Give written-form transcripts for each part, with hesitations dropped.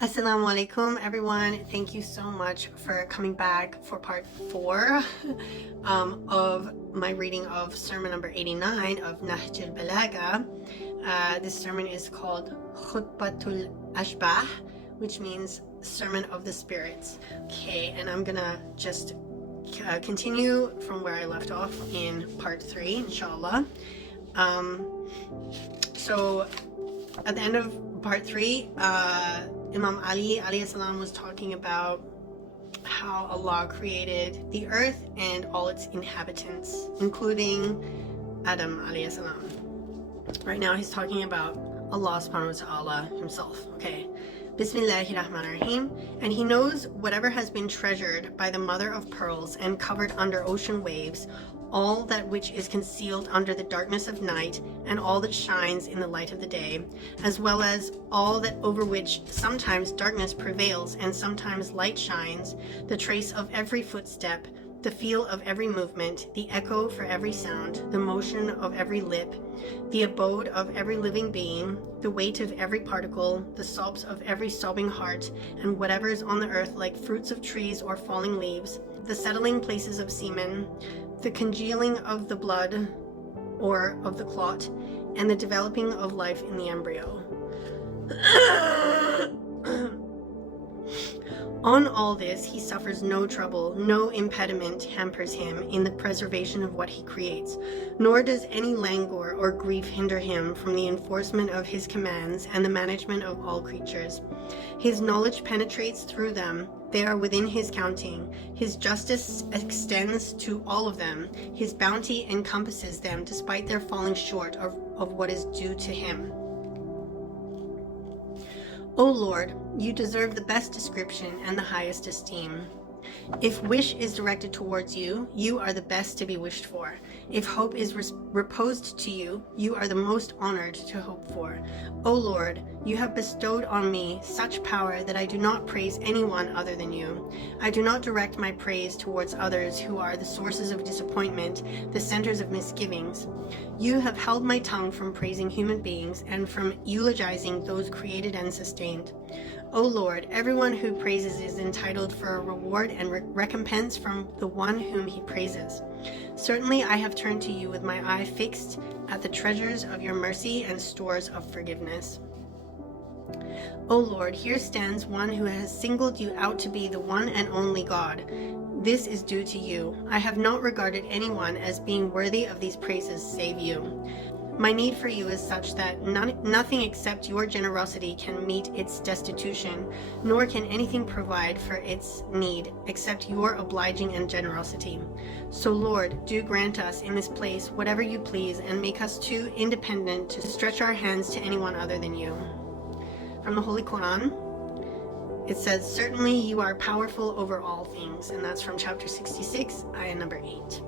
Assalamu alaikum everyone. Thank you so much for coming back for part 4 of my reading of sermon number 89 of Nahjul Balagha. This sermon is called Khutbatul Ashbah, which means Sermon of the Spirits. Okay, and I'm gonna just continue from where I left off in part 3, inshallah. So at the end of part 3, Imam Ali alayhi salam was talking about how Allah created the earth and all its inhabitants, including Adam alayhi salam. Right now he's talking about Allah subhanahu wa ta'ala himself. Okay. Bismillahir Rahmanir Rahim. And he knows whatever has been treasured by the mother of pearls and covered under ocean waves, all that which is concealed under the darkness of night, and all that shines in the light of the day, as well as all that over which sometimes darkness prevails and sometimes light shines, the trace of every footstep, the feel of every movement, the echo for every sound, the motion of every lip, the abode of every living being, the weight of every particle, the sobs of every sobbing heart, and whatever is on the earth like fruits of trees or falling leaves, the settling places of semen, the congealing of the blood or of the clot, and the developing of life in the embryo. On all this, he suffers no trouble, no impediment hampers him in the preservation of what he creates, nor does any languor or grief hinder him from the enforcement of his commands and the management of all creatures. His knowledge penetrates through them, they are within his counting. His justice extends to all of them. His bounty encompasses them despite their falling short of what is due to him. O Lord, you deserve the best description and the highest esteem. If wish is directed towards you, you are the best to be wished for. If hope is reposed to you, you are the most honored to hope for. O Lord, you have bestowed on me such power that I do not praise anyone other than you. I do not direct my praise towards others who are the sources of disappointment, the centers of misgivings. You have held my tongue from praising human beings and from eulogizing those created and sustained. O Lord, everyone who praises is entitled for a reward and recompense from the one whom he praises. Certainly I have turned to you with my eye fixed at the treasures of your mercy and stores of forgiveness. O Lord, here stands one who has singled you out to be the one and only God. This is due to you. I have not regarded anyone as being worthy of these praises save you. My need for you is such that nothing except your generosity can meet its destitution, nor can anything provide for its need except your obliging and generosity. So Lord, do grant us in this place whatever you please and make us too independent to stretch our hands to anyone other than you. From the Holy Quran, it says, certainly you are powerful over all things, and that's from chapter 66, ayah number 8.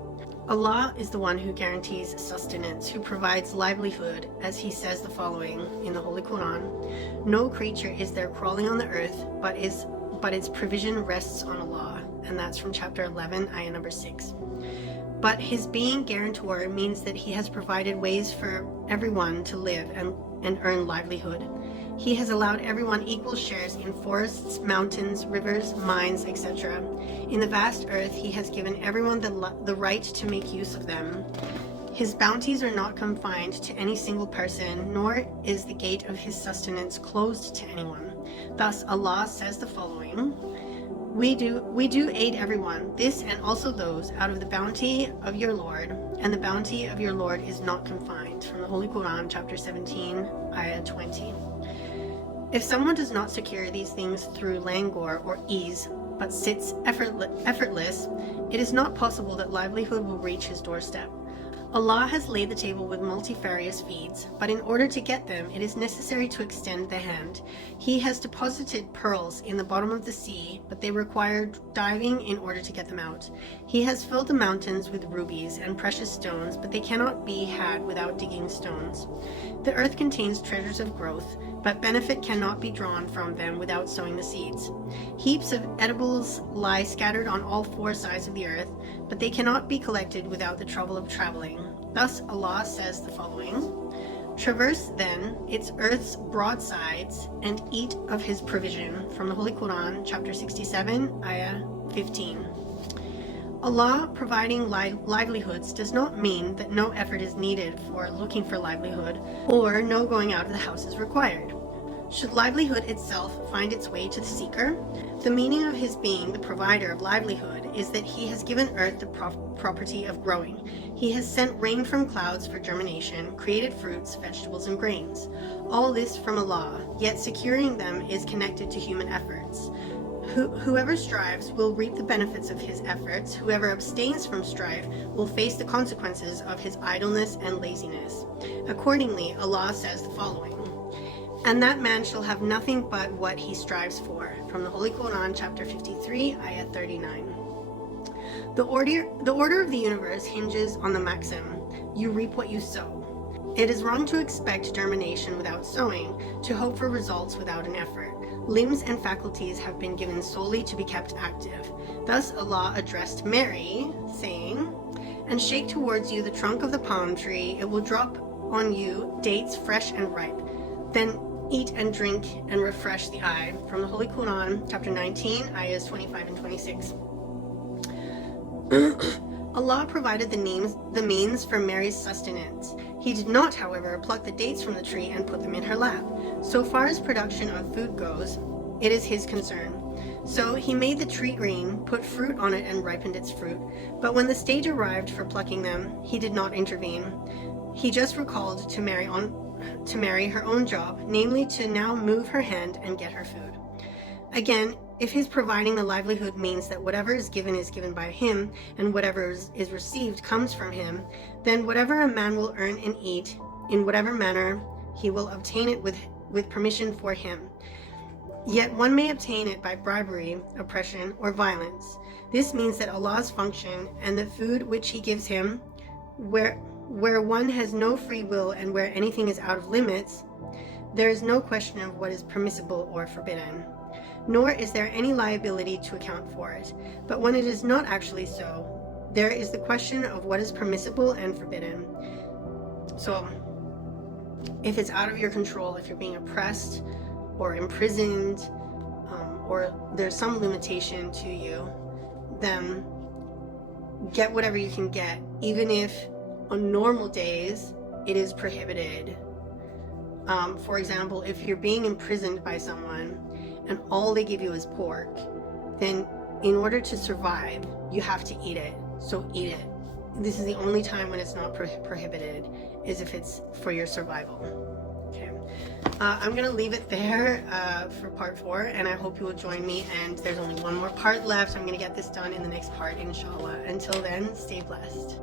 Allah is the one who guarantees sustenance, who provides livelihood, as he says the following in the Holy Quran. No creature is there crawling on the earth, but its provision rests on Allah, and that's from chapter 11, ayah number 6. But his being guarantor means that he has provided ways for everyone to live and earn livelihood. He has allowed everyone equal shares in forests, mountains, rivers, mines, etc. In the vast earth, he has given everyone the right to make use of them. His bounties are not confined to any single person, nor is the gate of his sustenance closed to anyone. Thus, Allah says the following, We do aid everyone, this and also those, out of the bounty of your Lord, and the bounty of your Lord is not confined. From the Holy Quran, chapter 17, ayah 20. If someone does not secure these things through languor or ease, but sits effortless, it is not possible that livelihood will reach his doorstep. Allah has laid the table with multifarious feeds, but in order to get them, it is necessary to extend the hand. He has deposited pearls in the bottom of the sea, but they require diving in order to get them out. He has filled the mountains with rubies and precious stones, but they cannot be had without digging stones. The earth contains treasures of growth, but benefit cannot be drawn from them without sowing the seeds. Heaps of edibles lie scattered on all 4 sides of the earth, but they cannot be collected without the trouble of traveling. Thus Allah says the following, Traverse then its earth's broad sides and eat of his provision. From the Holy Quran, chapter 67, ayah 15. Allah providing livelihoods does not mean that no effort is needed for looking for livelihood or no going out of the house is required. Should livelihood itself find its way to the seeker, the meaning of his being the provider of livelihood is that he has given earth the property of growing. He has sent rain from clouds for germination, created fruits, vegetables, and grains. All this from Allah, yet securing them is connected to human efforts. Whoever strives will reap the benefits of his efforts. Whoever abstains from strife will face the consequences of his idleness and laziness. Accordingly, Allah says the following: "And that man shall have nothing but what he strives for." From the Holy Quran, chapter 53, ayah 39. The order of the universe hinges on the maxim, "You reap what you sow." It is wrong to expect germination without sowing, to hope for results without an effort. Limbs and faculties have been given solely to be kept active. Thus Allah addressed Mary, saying, "And shake towards you the trunk of the palm tree. It will drop on you dates fresh and ripe. Then eat and drink and refresh the eye." From the Holy Quran, chapter 19, ayahs 25 and 26. Allah provided the means for Mary's sustenance. He did not, however, pluck the dates from the tree and put them in her lap. So far as production of food goes, it is his concern. So he made the tree green, put fruit on it, and ripened its fruit. But when the stage arrived for plucking them, he did not intervene. He just recalled to Mary her own job, namely to now move her hand and get her food. Again, if his providing the livelihood means that whatever is given by him, and whatever is received comes from him, then whatever a man will earn and eat, in whatever manner he will obtain it with permission for him. Yet one may obtain it by bribery, oppression, or violence. This means that Allah's function and the food which he gives him, where one has no free will and where anything is out of limits, there is no question of what is permissible or forbidden, nor is there any liability to account for it. But when it is not actually so, there is the question of what is permissible and forbidden. So, if it's out of your control, if you're being oppressed or imprisoned, or there's some limitation to you, then get whatever you can get, even if on normal days it is prohibited. For example, if you're being imprisoned by someone and all they give you is pork, then in order to survive, you have to eat it. So eat it. This is the only time when it's not prohibited, is if it's for your survival. Okay. I'm going to leave it there for part 4, and I hope you will join me. And there's only one more part left. I'm going to get this done in the next part, inshallah. Until then, stay blessed.